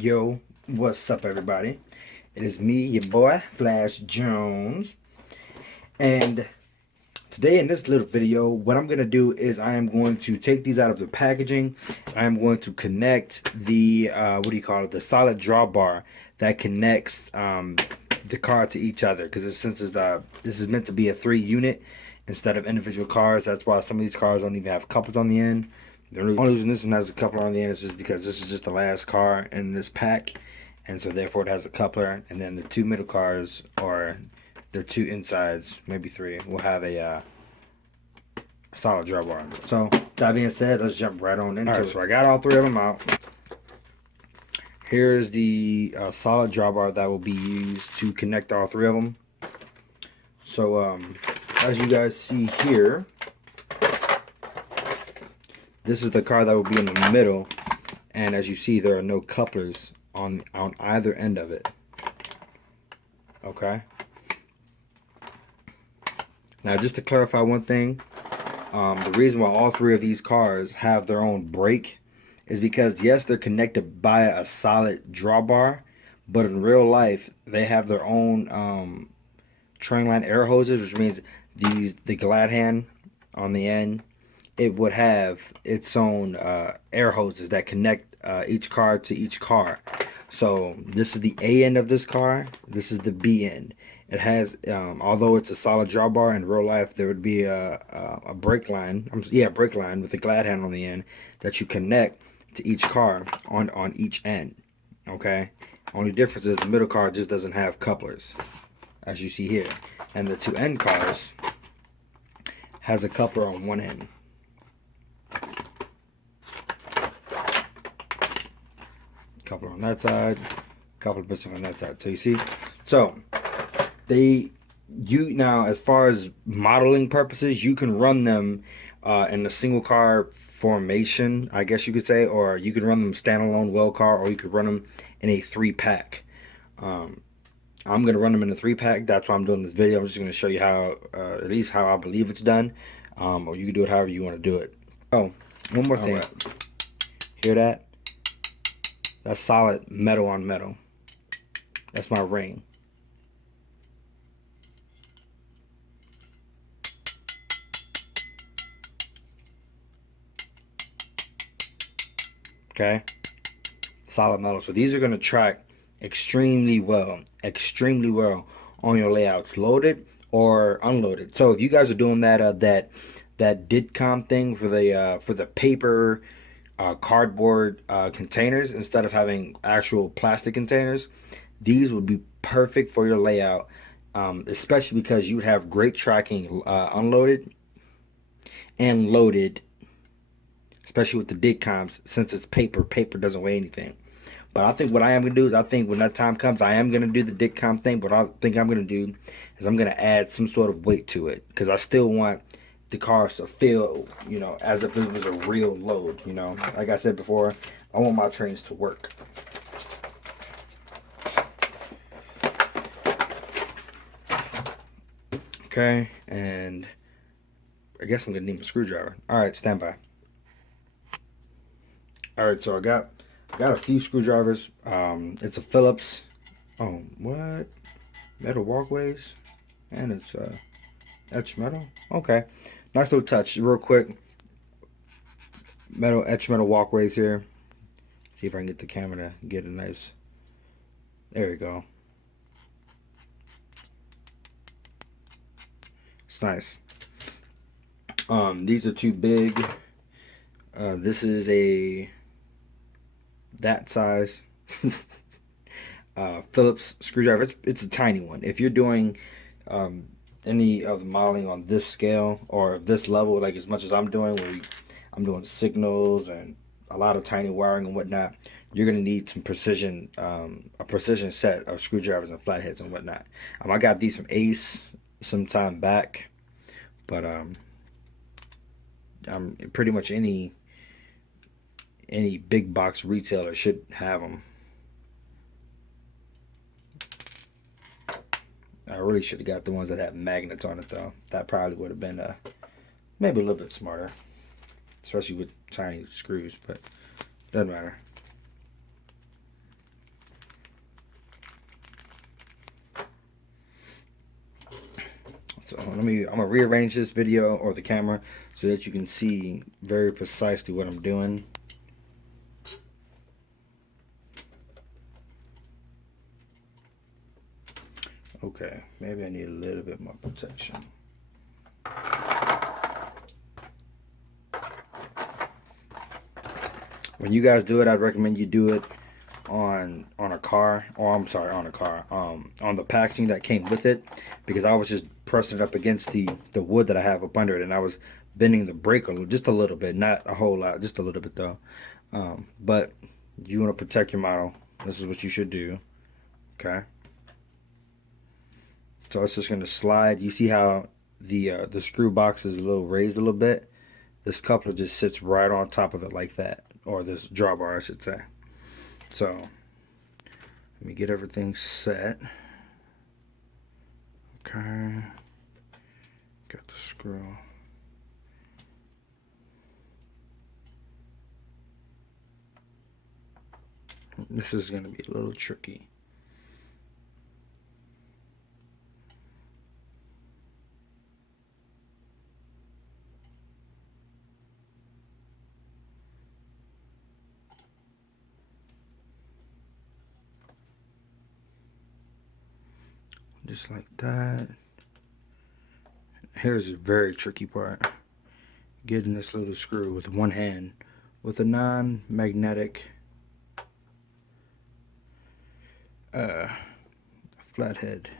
Yo, what's up, everybody? It is me, your boy, Flash Jones. And today in this little video, what I'm going to do is I am going to take these out of the packaging. I am going to connect the, the solid drawbar that connects the car to each other. Because this is meant to be a 3-unit instead of individual cars. That's why some of these cars don't even have couplers on the end. The only reason this one has a coupler on the end is just because this is just the last car in this pack, and so therefore it has a coupler. And then the two middle cars, or the two insides, maybe three, will have a solid drawbar. So that being said, let's jump right on into it. So I got all three of them out. Here's the solid drawbar that will be used to connect all three of them. So as you guys see here, this is the car that will be in the middle, and as you see, there are no couplers on either end of it. Okay. Now, just to clarify one thing, the reason why all three of these cars have their own brake is because, yes, they're connected by a solid drawbar, but in real life, they have their own train line air hoses, which means the glad hand on the end, it would have its own air hoses that connect each car to each car. So this is the A end of this car. This is the B end. It has, although it's a solid drawbar, in real life there would be a brake line. Brake line with a glad hand on the end that you connect to each car on each end. Okay. Only difference is the middle car just doesn't have couplers, as you see here, and the two end cars has a coupler on one end. Coupler on that side, couple of pistons on that side. So you see, so now as far as modeling purposes, you can run them in a single car formation, I guess you could say, or you could run them standalone well car, or you could run them in a 3-pack. I'm gonna run them in a 3-pack. That's why I'm doing this video. I'm just gonna show you how, at least how I believe it's done, or you can do it however you want to do it. Oh, one more thing. Right. Hear that? That's solid metal on metal. That's my ring. Okay? Solid metal. So these are going to track extremely well on your layouts, loaded or unloaded. So if you guys are doing that DITCOM thing for the paper cardboard containers instead of having actual plastic containers, these would be perfect for your layout, especially because you would have great tracking unloaded and loaded, especially with the DITCOMs, since it's paper doesn't weigh anything. But I think what I am going to do is, I think when that time comes, I am going to do the DITCOM thing. But what I think I'm going to do is I'm going to add some sort of weight to it, because I still want the cars to feel, as if it was a real load, Like I said before, I want my trains to work. Okay, and I guess I'm gonna need a screwdriver. Alright, stand by. Alright, so I got a few screwdrivers. It's a Phillips. Oh, what? Metal walkways? And it's etched metal? Okay. Nice little touch, real quick. Etched metal walkways here. See if I can get the camera to get a nice. There we go. It's nice. These are too big. This is that size Phillips screwdriver. It's a tiny one. If you're doing any of the modeling on this scale or this level, like as much as I'm doing, where I'm doing signals and a lot of tiny wiring and whatnot, you're gonna need some precision, a precision set of screwdrivers and flatheads and whatnot. I got these from Ace some time back, but pretty much any big box retailer should have them. I really should have got the ones that have magnets on it, though. That probably would have been maybe a little bit smarter, especially with tiny screws, but doesn't matter. I'm gonna rearrange this video or the camera so that you can see very precisely what I'm doing. Okay, maybe I need a little bit more protection. When you guys do it, I'd recommend you do it on a car, or I'm sorry, on a car, on the packaging that came with it, because I was just pressing it up against the wood that I have up under it, and I was bending the brake just a little bit, not a whole lot, just a little bit though. But you want to protect your model. This is what you should do. Okay. So it's just going to slide. You see how the screw box is a little raised a little bit? This coupler just sits right on top of it like that, or this drawbar, I should say. So let me get everything set. Okay. Got the screw. This is going to be a little tricky. Just like that. Here's a very tricky part. Getting this little screw with one hand with a non-magnetic flathead.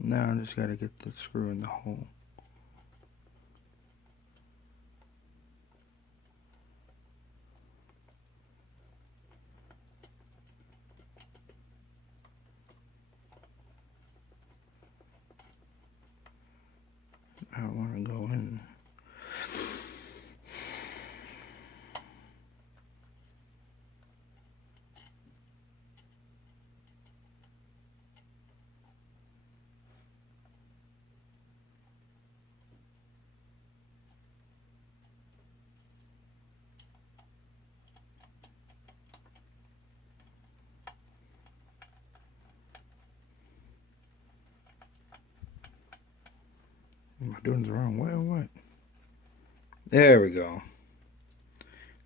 Now I just gotta get the screw in the hole. I want to go in. Am I doing it the wrong way or what? There we go.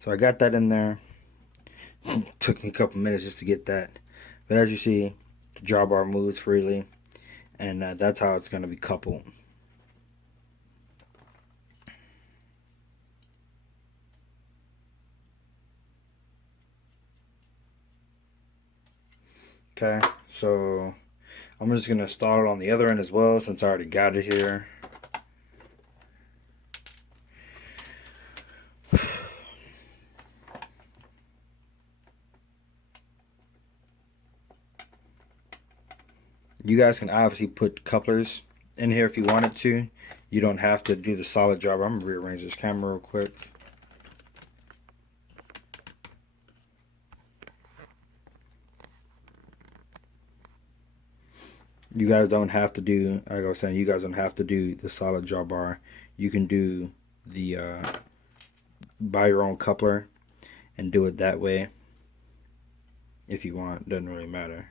So I got that in there. Took me a couple minutes just to get that. But as you see, the drawbar moves freely. And that's how it's going to be coupled. Okay, so I'm just going to install it on the other end as well since I already got it here. You guys can obviously put couplers in here if you wanted to. You don't have to do the solid job. I'm going to rearrange this camera real quick. You guys don't have to do, like I was saying, you guys don't have to do the solid drawbar. You can do the buy your own coupler and do it that way if you want. Doesn't really matter.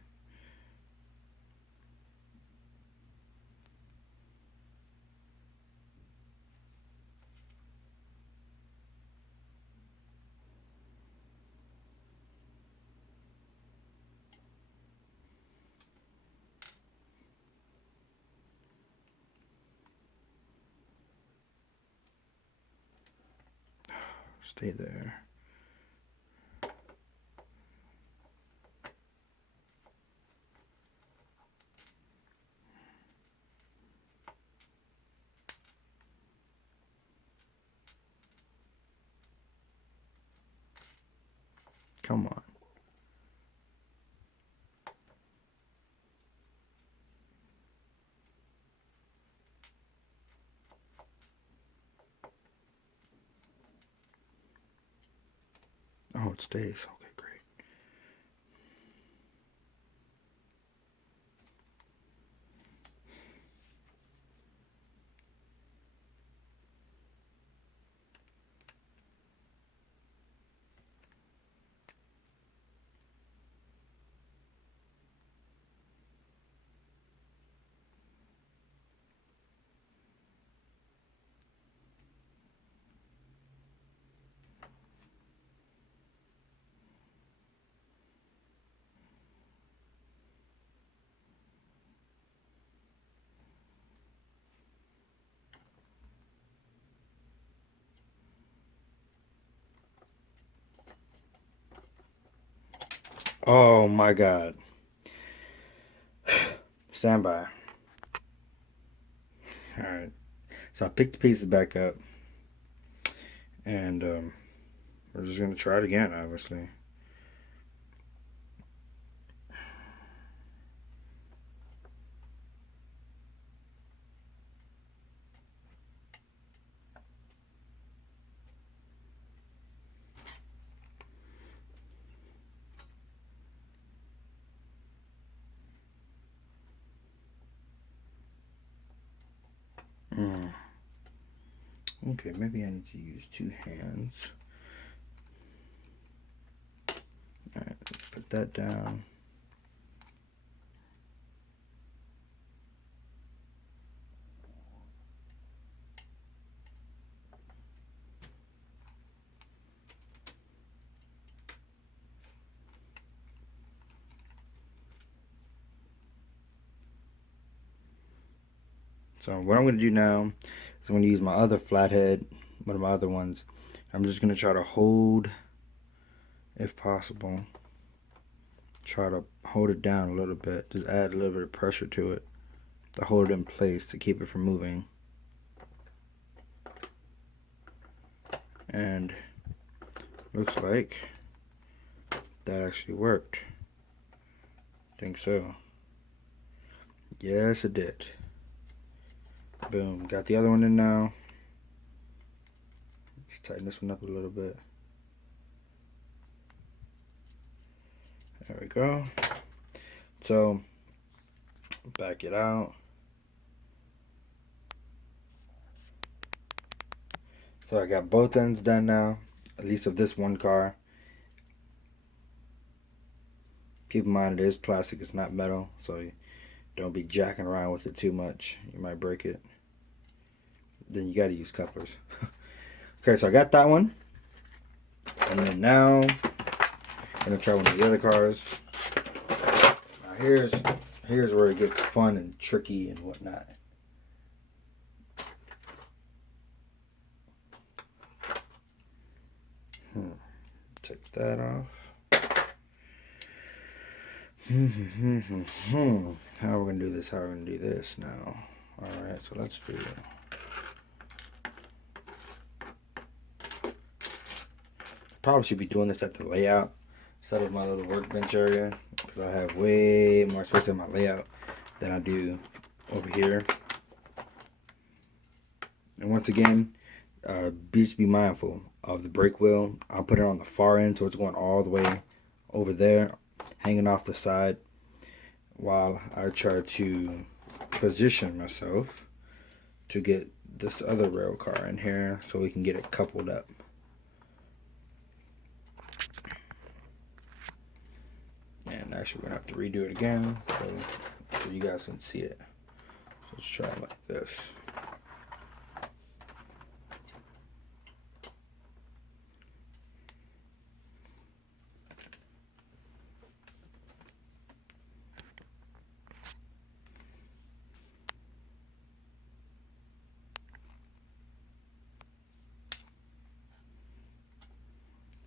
Stay there. Come on. Oh, it stays. Okay, great. Oh my God. Stand by. Alright. So I picked the pieces back up. And we're just going to try it again, obviously. Okay, maybe I need to use two hands. Alright, let's put that down. So what I'm going to do now is I'm going to use my other flathead, one of my other ones. I'm just going to try to hold, if possible, try to hold it down a little bit. Just add a little bit of pressure to it to hold it in place to keep it from moving. And looks like that actually worked. I think so. Yes, it did. Boom. Got the other one in now. Let's tighten this one up a little bit. There we go. So, back it out. So I got both ends done now, at least of this one car. Keep in mind it is plastic, it's not metal, so don't be jacking around with it too much. You might break it. Then you gotta use couplers. Okay, so I got that one. And then now, I'm gonna try one of the other cars. Now here's where it gets fun and tricky and whatnot. Take that off. How are we gonna do this? How are we gonna do this now? Alright, so let's do it. Probably should be doing this at the layout instead of my little workbench area, because I have way more space in my layout than I do over here. And once again, just be mindful of the brake wheel. I'll put it on the far end so it's going all the way over there, hanging off the side, while I try to position myself to get this other rail car in here so we can get it coupled up. And actually we're gonna have to redo it again so you guys can see it. So let's try it like this.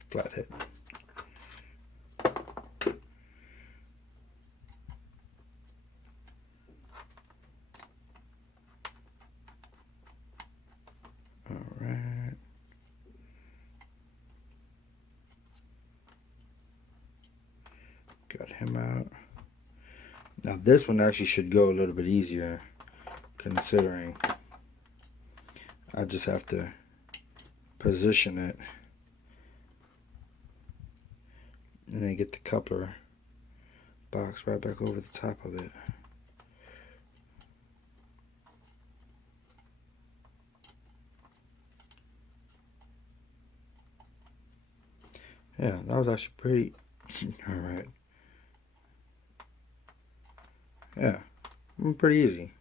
Flathead. Alright. Got him out. Now this one actually should go a little bit easier, considering I just have to position it and then get the coupler box right back over the top of it. Yeah, that was actually pretty. Alright. Yeah, pretty easy.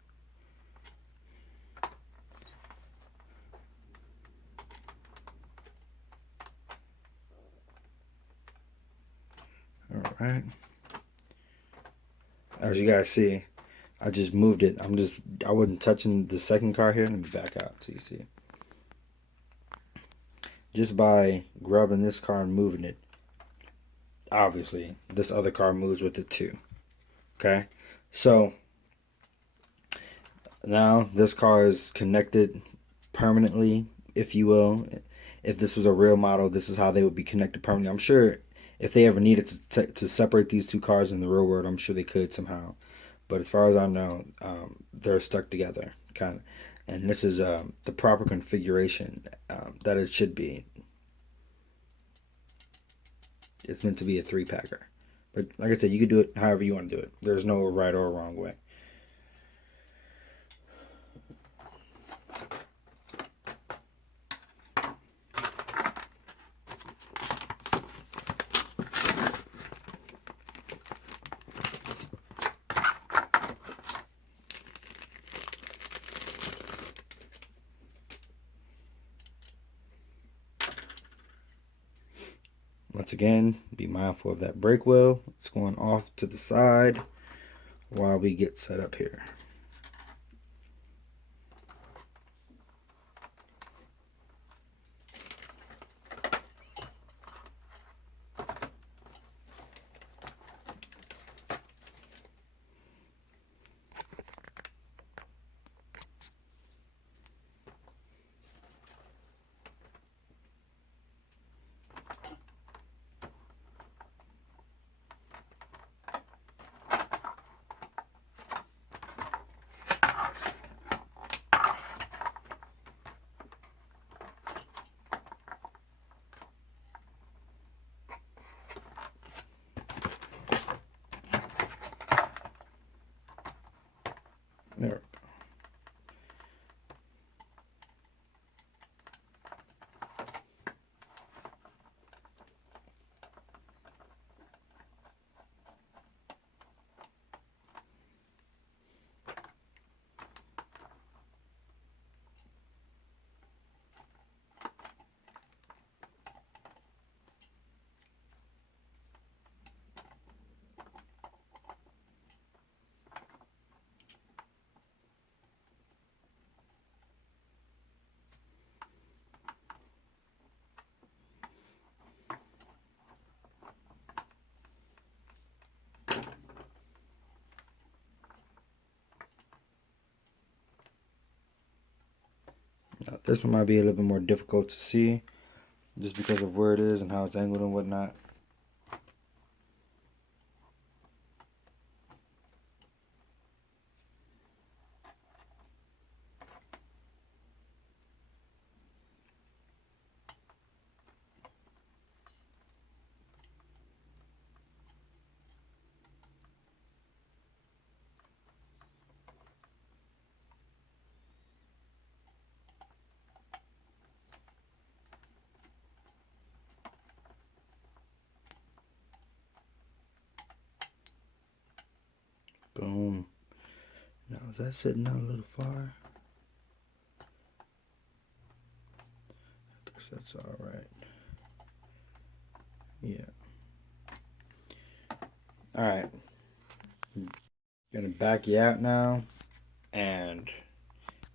Alright. As you guys see, I just moved it. I wasn't touching the second car here. Let me back out so you see. Just by grabbing this car and moving it, obviously this other car moves with it too. Okay, so now this car is connected permanently, if you will. If this was a real model, this is how they would be connected permanently. I'm sure if they ever needed to separate these two cars in the real world, I'm sure they could somehow. But as far as I know, they're stuck together, kind of. And this is the proper configuration that it should be. It's meant to be a 3-packer. But like I said, you could do it however you want to do it. There's no right or wrong way. Once again, be mindful of that brake wheel. It's going off to the side while we get set up here. There. Now, this one might be a little bit more difficult to see just because of where it is and how it's angled and whatnot. Boom. Now, is that sitting out a little far? I guess that's all right. Yeah. All right. Gonna back you out now, and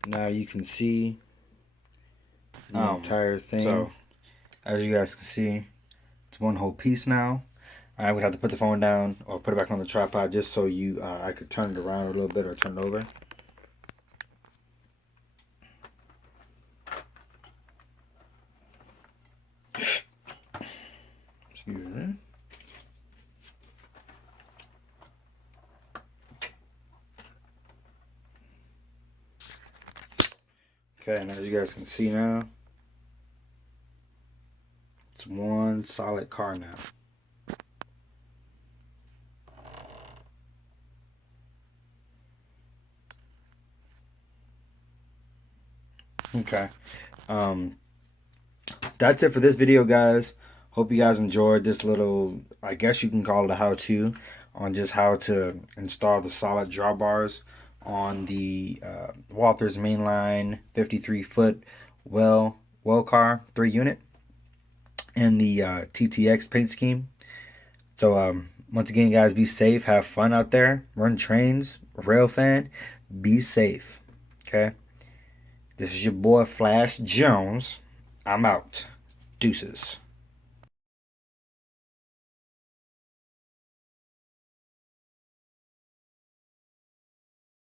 now you can see the entire thing. So, as you guys can see, it's one whole piece now. I would have to put the phone down or put it back on the tripod just so you I could turn it around a little bit or turn it over. Excuse me. Okay, and as you guys can see now, it's one solid car now. Okay. That's it for this video, guys. Hope you guys enjoyed this little, I guess you can call it a how-to on just how to install the solid drawbars on the Walthers Mainline 53-foot well car 3-unit and the TTX paint scheme. So once again, guys, be safe, have fun out there, run trains, rail fan, be safe. Okay. This is your boy Flash Jones. I'm out. Deuces.